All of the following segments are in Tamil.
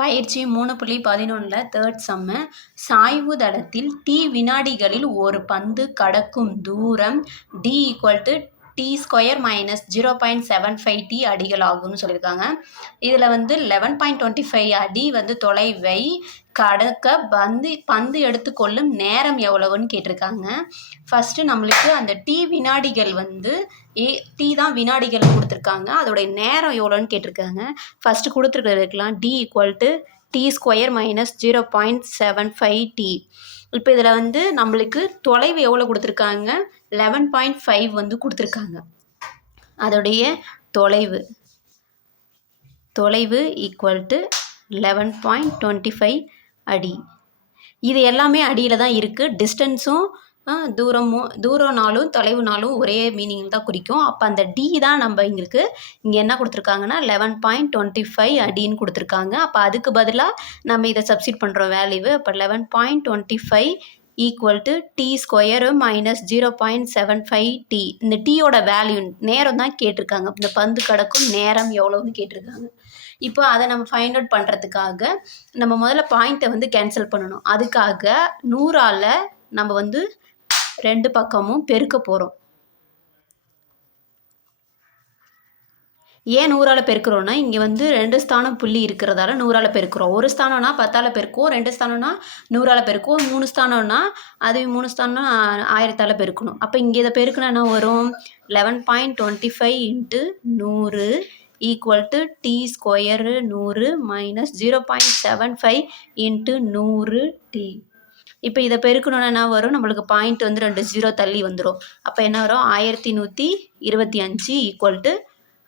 பயிற்சி 3.11 தேர்ட் சம்மு. சாய்வு தடத்தில் t வினாடிகளில் ஒரு பந்து கடக்கும் தூரம் d = t² - 0.75t அடிகள் ஆகும்னு சொல்லியிருக்காங்க. இதில் வந்து 11.25 அடி வந்து தொலைவை கடக்க பந்து எடுத்துக்கொள்ளும் நேரம் எவ்வளவுன்னு கேட்டிருக்காங்க. ஃபஸ்ட்டு நம்மளுக்கு அந்த t வினாடிகள் வந்து t தான் வினாடிகள் கொடுத்துருக்காங்க. அதோடைய நேரம் எவ்வளோன்னு கேட்டிருக்காங்க. ஃபஸ்ட்டு கொடுத்துருக்கிறதுக்கெலாம் d = t² - 0.75t. இப்போ இதில் வந்து நம்மளுக்கு தொலைவு எவ்வளோ கொடுத்துருக்காங்க, 11.5 வந்து கொடுத்துருக்காங்க. அதோடைய தொலைவு = 11.25 அடி. இது எல்லாமே அடியில் தான் இருக்குது. டிஸ்டன்ஸும் தூரம்னாலும் தொலைவுனாலும் ஒரே மீனிங் தான் குறிக்கும். அப்போ அந்த டி தான் நம்ம எங்களுக்கு இங்கே என்ன கொடுத்துருக்காங்கன்னா 11.25 அடின்னு கொடுத்துருக்காங்க. அப்போ அதுக்கு பதிலாக நம்ம இதை சப்ஸ்டிட் பண்ணுறோம் வேல்யூ. அப்போ 11.25 = t² - 0.75t. இந்த டீயோட வேல்யூ நேரம் தான் கேட்டிருக்காங்க. இந்த பந்து கடக்கும் நேரம் எவ்வளோன்னு கேட்டிருக்காங்க. இப்போ அதை நம்ம ஃபைண்ட் அவுட் பண்ணுறதுக்காக நம்ம முதல்ல பாயிண்ட்டை வந்து கேன்சல் பண்ணணும். அதுக்காக 100ஆல் நம்ம வந்து 2 பக்கமும் பெருக்க போகிறோம். ஏன் 100ஆல் பெருக்கிறோன்னா, இங்கே வந்து 2 ஸ்தானம் புள்ளி இருக்கிறதால 100ஆல் பெருக்கிறோம். ஒரு ஸ்தானம்னா 10ஆல் பெருக்குவோம், 2 ஸ்தானம்னா 100ஆல் பெருக்குவோம், 3 ஸ்தானம்னா அது 3 ஸ்தானம்னா 1000ஆல் பெருக்கணும். அப்போ இங்கே இதை பெருக்கினா என்ன வரும், 11.25 × 100 = t² 100 - 0.75 × 100t. இப்போ இதை பெருக்கணுன்னா என்ன வரும், நம்மளுக்கு பாயிண்ட் வந்து 2 0 தள்ளி வந்துடும். அப்போ என்ன வரும், 1125 =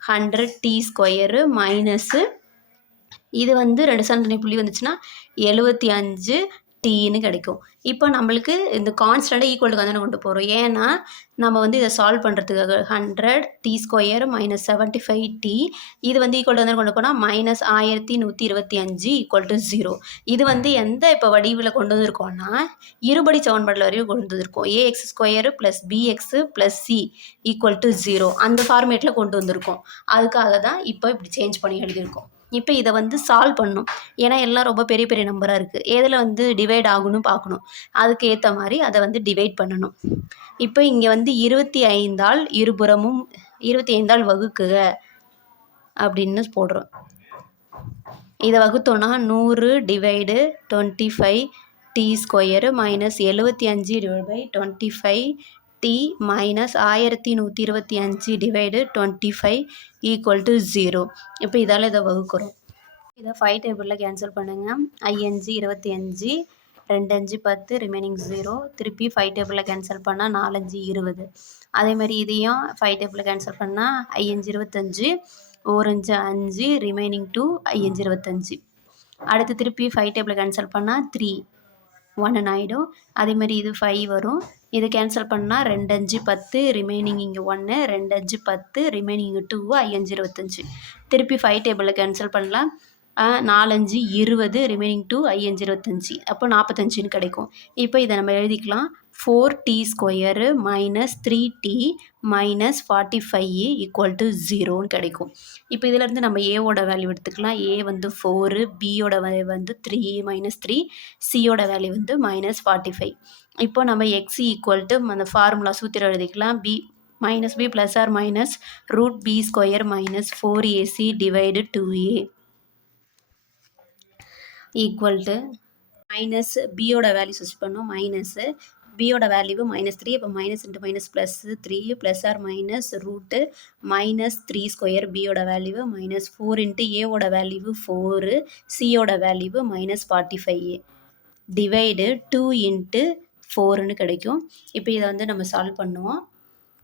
100t² மைனஸ் இது வந்து 2 ஸ்தானம் புள்ளி வந்துச்சுன்னா 75tன்னு கிடைக்கும். இப்போ நம்மளுக்கு இந்த கான்ஸ்டண்ட்டை ஈக்குவலுக்கு வந்து கொண்டு போகிறோம். ஏன்னா நம்ம வந்து இதை சால்வ் பண்ணுறதுக்காக 100t² - 75t இது வந்து ஈக்குவல் வந்து கொண்டு போனால் -1125 = 0. இது வந்து எந்த இப்போ வடிவில் கொண்டு வந்திருக்கோம்னா இருபடி சமன்பாட்டில் வரையும் கொண்டு வந்திருக்கோம். ax² + bx + c = 0 அந்த ஃபார்மேட்டில் கொண்டு வந்திருக்கோம். அதுக்காக தான் இப்போ இப்படி சேஞ்ச் பண்ணி எழுதியிருக்கோம். இப்போ இதை வந்து சால்வ் பண்ணணும். ஏன்னா எல்லாம் ரொம்ப பெரிய பெரிய நம்பராக இருக்குது. எதில் வந்து டிவைட் ஆகணும்னு பார்க்கணும். அதுக்கு ஏற்ற மாதிரி அதை வந்து டிவைட் பண்ணணும். இப்போ இங்கே வந்து 25ஆல் இருபுறமும் 25ஆல் வகுக்குக அப்படின்னு போடுறோம். இதை வகுத்தோன்னா 100 / 25t² - 75/25t - 1125/25 = 0. இப்போ இதால் இதை வகுக்கிறோம். இதை 5 டேபிளில் கேன்சல் பண்ணுங்கள். 5 25 2 5 10 ரிமைனிங் 0. திருப்பி 5 டேபிளில் கேன்சல் பண்ணால் 4 5 20. அதேமாதிரி இதையும் 5 டேபிளில் கேன்சல் பண்ணால் 5 25 1 5 5 ரிமைனிங் 2 5 25. அடுத்து திருப்பி 5 டேபிளில் கேன்சல் பண்ணால் 3 1 ஆகிடும். அதேமாதிரி இது 5 வரும். இதை கேன்சல் பண்ணால் 2 5 10 ரிமைனிங் இங்கே 1 2 5 10 ரிமைனிங் 2 5 25. திருப்பி 5 டேபிளில் கேன்சல் பண்ணலாம். 4 5 20 ரிமைனிங் 2 5 25. அப்போ 45ன்னு கிடைக்கும். இப்போ இதை நம்ம எழுதிக்கலாம். 4t² - 3t - 45 = 0ன்னு கிடைக்கும். இப்போ இதிலேருந்து நம்ம ஏவோட வேல்யூ எடுத்துக்கலாம். ஏ வந்து 4, பியோட வேல்யூ வந்து 3 - 3, சியோட வேல்யூ வந்து -45. இப்போ நம்ம x = அந்த ஃபார்முலா சூத்திரம் எழுதிக்கலாம். b - b ± √b² - 4ac / 2a equal minus பியோட வேல்யூ சப்ஸ்டிட் பண்ணோம். மைனஸ் பியோட வேல்யூ -3. அப்போ மைனஸ் இன்ட்டு மைனஸ் ப்ளஸ் 3 ± √-3² பியோட வேல்யூ -4 இன்ட்டு ஏவோட வேல்யூ 4 சியோட வேல்யூ -45 டிவைடு 2 இன்ட்டு 4ன்னு கிடைக்கும். இப்போ இதை வந்து நம்ம சால்வ் பண்ணுவோம்.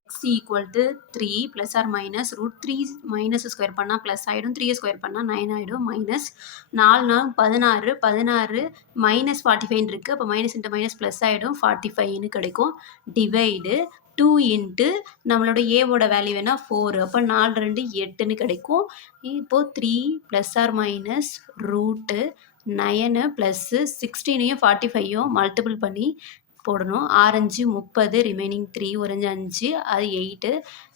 x = 3 ± √3 மைனஸ் ஸ்கொயர் பண்ணால் ப்ளஸ் ஆகிடும். 3 ஸ்கொயர் பண்ணால் 9 ஆகிடும். மைனஸ் 4 16 16 -45 இருக்குது. அப்போ மைனஸ் இன்ட்டு மைனஸ் ப்ளஸ் ஆகிடும். 45ன்னு கிடைக்கும். டிவைடு 2 இன்ட்டு நம்மளோட ஏவோட வேல்யூ வேணால் 4. அப்போ 4 2 8ன்னு கிடைக்கும். இப்போது 3 ± √9 ப்ளஸ் 16ஐயும் 45ஐயும் மல்டிபிள் பண்ணி போடணும். 6 5 30 ரிமைனிங் 3 1 5 அது 8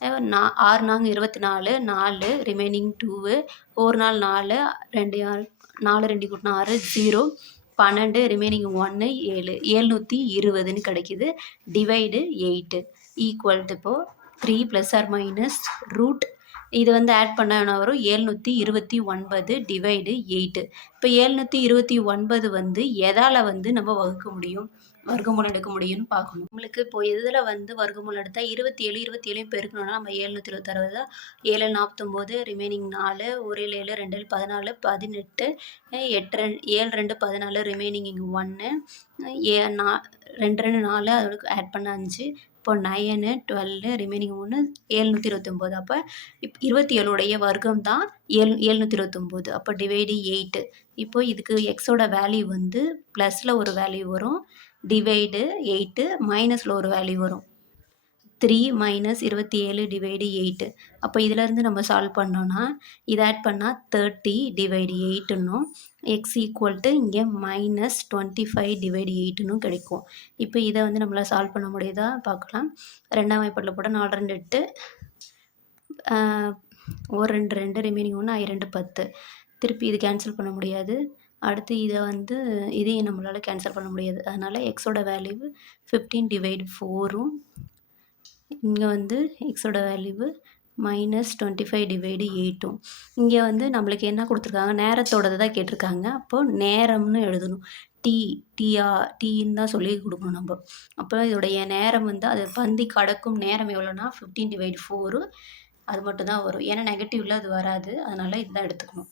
6 4 24 4 ரிமைனிங் 2 4 4 4 2 4 2 கூட்டினா 6 0 12 ரிமைனிங் 1 7 720ன்னு கிடைக்குது. டிவைடு 8 ஈக்குவல் டு இப்போ 3 ப்ளஸ் ஆர் மைனஸ் ரூட் இது வந்து ஆட் பண்ண என்ன வரும் 729 டிவைடு 8. இப்போ 729 வந்து எதால் வந்து நம்ம வகுக்க முடியும், வர்க்கமூலம் எடுக்க முடியும்னு பார்க்கணும். நம்மளுக்கு இப்போ இதில் வந்து வர்க்கமூலம் எடுத்தால் 27 27 பெருக்கணும்னா நம்ம 726 7 49 ரிமைனிங் 4 1 7 2 14 18 8 7 2 14 ரிமைனிங் இங்கே 1 2 2 4 அதோட ஆட் பண்ண 5 இப்போ 9 12 ரிமைனிங் 1 729. அப்போ 27உடைய வர்க்கம் தான் 729. அப்போ டிவைடு 8. இப்போ இதுக்கு எக்ஸோட வேல்யூ வந்து ப்ளஸில் ஒரு வேல்யூ வரும், டிவைடு 8 மைனஸில் ஒரு வேல்யூ வரும். 3 மைனஸ் 27 டிவைடு 8. அப்போ இதிலேருந்து நம்ம சால்வ் பண்ணோன்னா இதை ஆட் பண்ணால் 30 டிவைடு 8ன்னும் எக்ஸ் ஈக்குவல் டு இங்கே மைனஸ் 25 டிவைடு 8ன்னு கிடைக்கும். இப்போ இதை வந்து நம்மளால் சால்வ் பண்ண முடியுதா பார்க்கலாம். 2ஆம் வாய்ப்பாட்டில் போட்டால் 4 2 8 ஒரு 2 2 ரிமைனிங் 1 I 2 10. திருப்பி இது கேன்சல் பண்ண முடியாது. அடுத்து இதை வந்து இதையும் நம்மளால் கேன்சல் பண்ண முடியாது. அதனால் எக்ஸோட வேல்யூ 15 டிவைடு 4ம் இங்கே வந்து எக்ஸோட வேல்யூ மைனஸ் 25 டிவைடு 8ம். இங்கே வந்து நம்மளுக்கு என்ன கொடுத்துருக்காங்க, நேரத்தோடது தான் கேட்டிருக்காங்க. அப்போது நேரம்னு எழுதணும். டீன்னு தான் சொல்லி கொடுக்கணும் நம்ம. அப்போ இதோடைய நேரம் வந்து அது பந்தி கடக்கும் நேரம் எவ்வளோனா 15 டிவைடு 4 அது மட்டும் தான் வரும். ஏன்னா நெகட்டிவில் அது வராது, அதனால் இதுதான் எடுத்துக்கணும்.